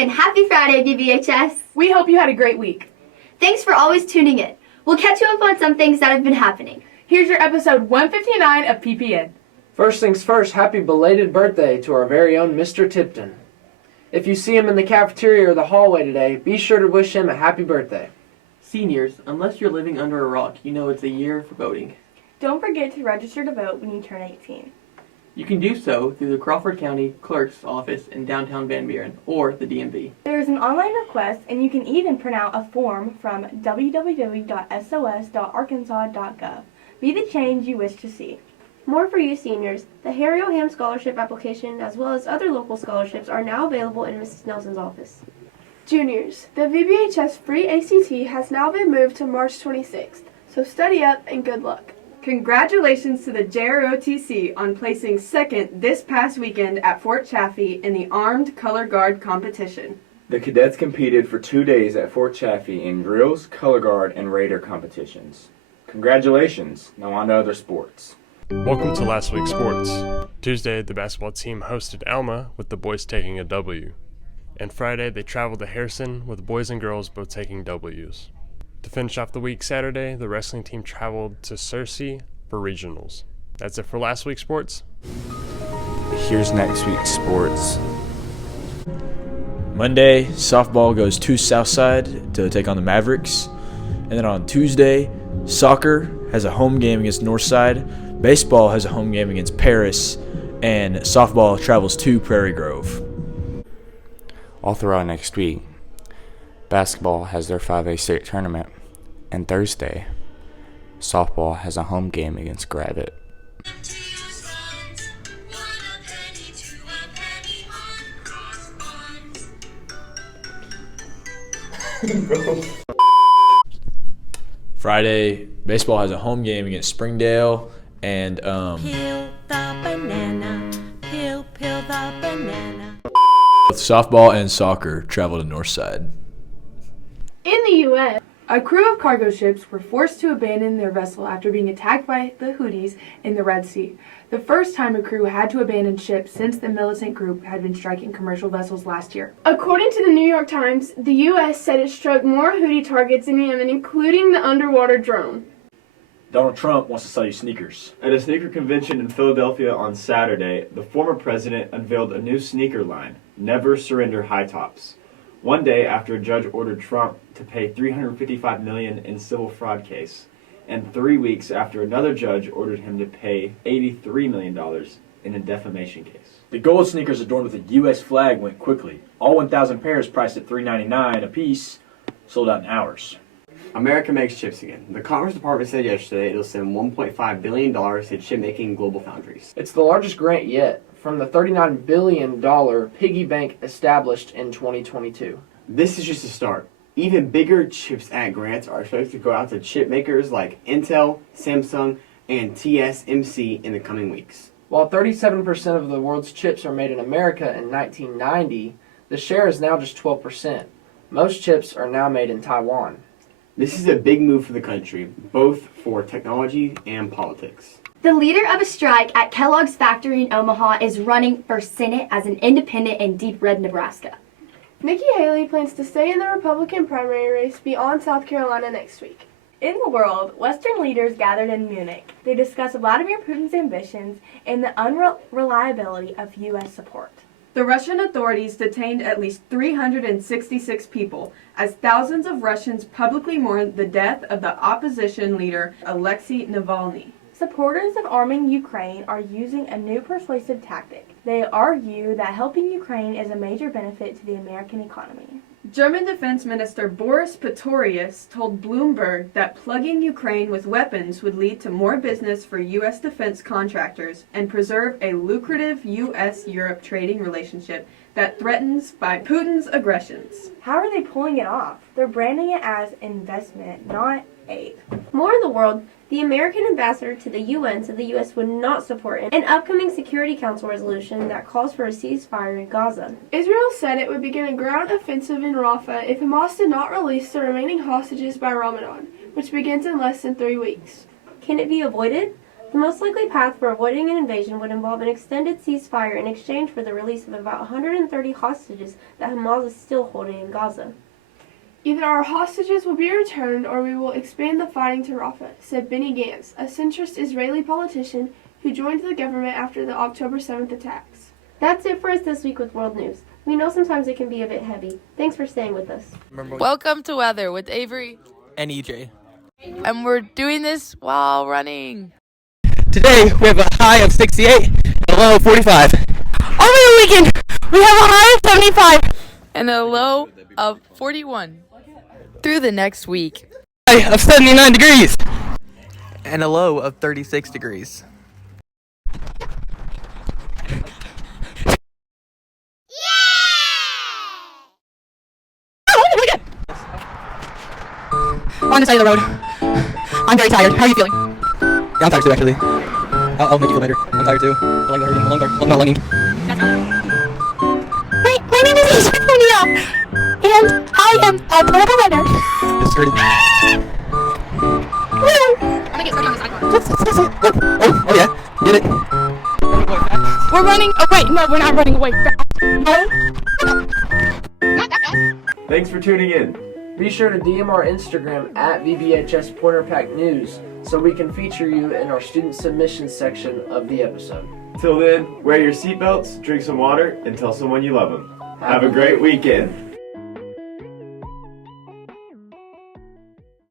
and happy Friday, VBHS. We hope you had a great week. Thanks for always tuning in. We'll catch you up on some things that have been happening. Here's your episode 159 of PPN. First things first, happy belated birthday to our very own Mr. Tipton. If you see him in the cafeteria or the hallway today, be sure to wish him a happy birthday. Seniors, unless you're living under a rock, you know it's a year for voting. Don't forget to register to vote when you turn 18. You can do so through the Crawford County Clerk's Office in downtown Van Buren or the DMV. There is an online request, and you can even print out a form from www.sos.arkansas.gov. Be the change you wish to see. More for you seniors. The Harry O'Ham Scholarship application, as well as other local scholarships, are now available in Mrs. Nelson's office. Juniors, the VBHS free ACT has now been moved to March 26th, so study up and good luck. Congratulations to the JROTC on placing second this past weekend at Fort Chaffee in the Armed Color Guard competition. The cadets competed for 2 days at Fort Chaffee in drills, color guard, and raider competitions. Congratulations. Now on to other sports. Welcome to last week's sports. Tuesday, the basketball team hosted Alma, with the boys taking a W. And Friday, they traveled to Harrison, with boys and girls both taking W's. To finish off the week Saturday, the wrestling team traveled to Searcy for regionals. That's it for last week's sports. Here's next week's sports. Monday, softball goes to Southside to take on the Mavericks. And then on Tuesday, soccer has a home game against Northside. Baseball has a home game against Paris. And softball travels to Prairie Grove. All throughout next week, basketball has their 5A state tournament. And Thursday, softball has a home game against Gravette. Friday, baseball has a home game against Springdale, and Peel the banana, peel the banana. both softball and soccer travel to Northside. In the U.S., A crew of cargo ships were forced to abandon their vessel after being attacked by the Houthis in the Red Sea. The first time a crew had to abandon ships since the militant group had been striking commercial vessels last year. according to the New York Times, the U.S. said it struck more Houthi targets in Yemen, including the underwater drone. Donald Trump wants to sell you sneakers. At a sneaker convention in Philadelphia on Saturday, the former president unveiled a new sneaker line, Never Surrender High Tops. One day after a judge ordered Trump to pay $355 million in civil fraud case, and 3 weeks after another judge ordered him to pay $83 million in a defamation case. The gold sneakers adorned with a U.S. flag went quickly. All 1,000 pairs priced at $3.99 a piece sold out in hours. America makes chips again. The Commerce Department said yesterday it'll send $1.5 billion to chip-making global foundries. It's the largest grant yet, from the $39 billion piggy bank established in 2022. This is just a start. Even bigger CHIPS Act grants are expected to go out to chip makers like Intel, Samsung, and TSMC in the coming weeks. While 37% of the world's chips are made in America in 1990, the share is now just 12%. Most chips are now made in Taiwan. This is a big move for the country, both for technology and politics. The leader of a strike at Kellogg's factory in Omaha is running for Senate as an independent in Deep Red, Nebraska. Nikki Haley plans to stay in the Republican primary race beyond South Carolina next week. In the world, Western leaders gathered in Munich. They discussed Vladimir Putin's ambitions and the unreliability of U.S. support. The Russian authorities detained at least 366 people as thousands of Russians publicly mourned the death of the opposition leader Alexei Navalny. Supporters of arming Ukraine are using a new persuasive tactic. They argue that helping Ukraine is a major benefit to the American economy. German Defense Minister Boris Pistorius told Bloomberg that plugging Ukraine with weapons would lead to more business for U.S. defense contractors and preserve a lucrative U.S.-Europe trading relationship that threatens by Putin's aggressions. How are they pulling it off? They're branding it as investment, not aid. More in the world, the American ambassador to the UN said the U.S. would not support an upcoming Security Council resolution that calls for a ceasefire in Gaza. Israel said it would begin a ground offensive in Rafah if Hamas did not release the remaining hostages by Ramadan, which begins in less than 3 weeks. Can it be avoided? The most likely path for avoiding an invasion would involve an extended ceasefire in exchange for the release of about 130 hostages that Hamas is still holding in Gaza. Either our hostages will be returned or we will expand the fighting to Rafah, said Benny Gantz, a centrist Israeli politician who joined the government after the October 7th attacks. That's it for us this week with World News. We know sometimes it can be a bit heavy. Thanks for staying with us. Welcome to Weather with Avery and EJ. And we're doing this while running. Today we have a high of 68 and a low of 45. Over the weekend, we have a high of 75 and a low of 41. Through the next week, High of 79 degrees and a low of 36 degrees. On the side of the road. I'm very tired. How are you feeling? Yeah, I'm tired too, actually. I'll make you feel better. I'm tired too. My legs are hurting. My lungs are not lunging. My name is Sonia, and I am a purple runner. It's hurting. I'm gonna get started on the sidewalk. Oh yeah. Get it. We're running away. No, we're not running away fast. No. Thanks for tuning in. Be sure to DM our Instagram at VBHS Pointer Pack News so we can feature you in our student submissions section of the episode. Till then, wear your seatbelts, drink some water, and tell someone you love them. Have a great weekend.